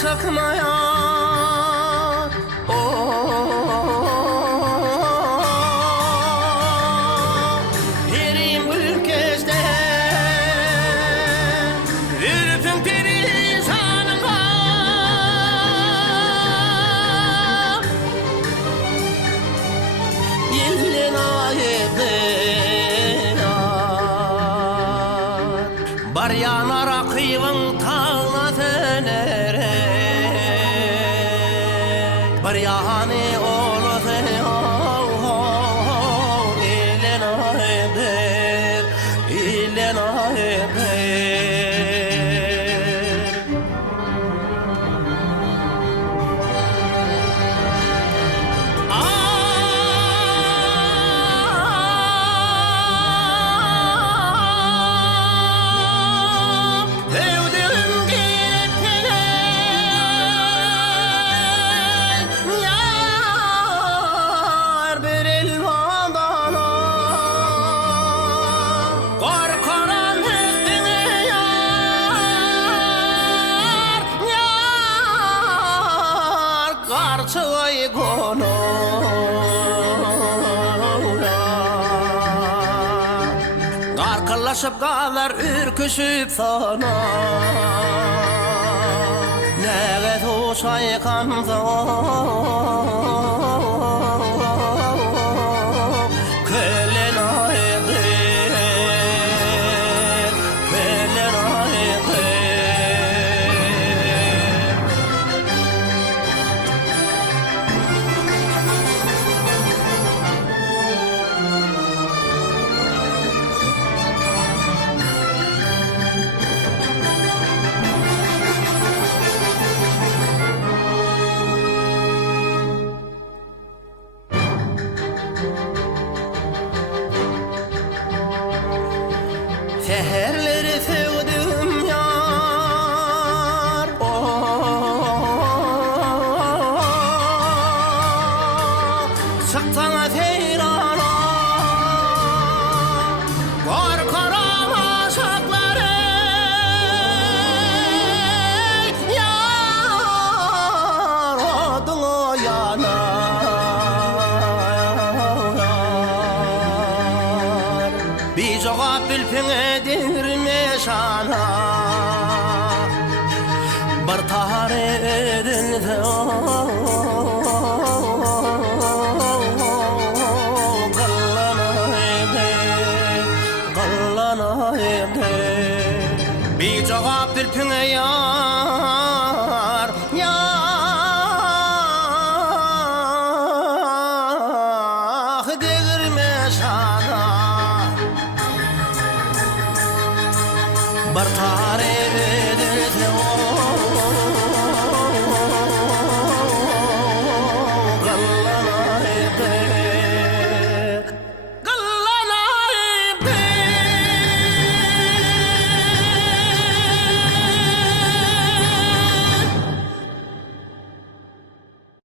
çıkmayan Pirim ülkezde Ürpün perişanıma Yillin ayıblar Bar yanar akıyvın tağına dönere Bar yani olur İlen ayıblar İlen ayıblar Çay kono Karkalaşıp kalar ürküşüp sana Nege tuşay kanza Kelen ayıdır Kelen ayıdır Seherleri sevdim yar Çıktana teyrana Korkaram aşıkları Yar odun yanar Bir cevap bilpine dirmeşana Bir tahar edildi Qallanaydı Bir cevap bilpine yar Yah dirmeşana Bir tahar edildi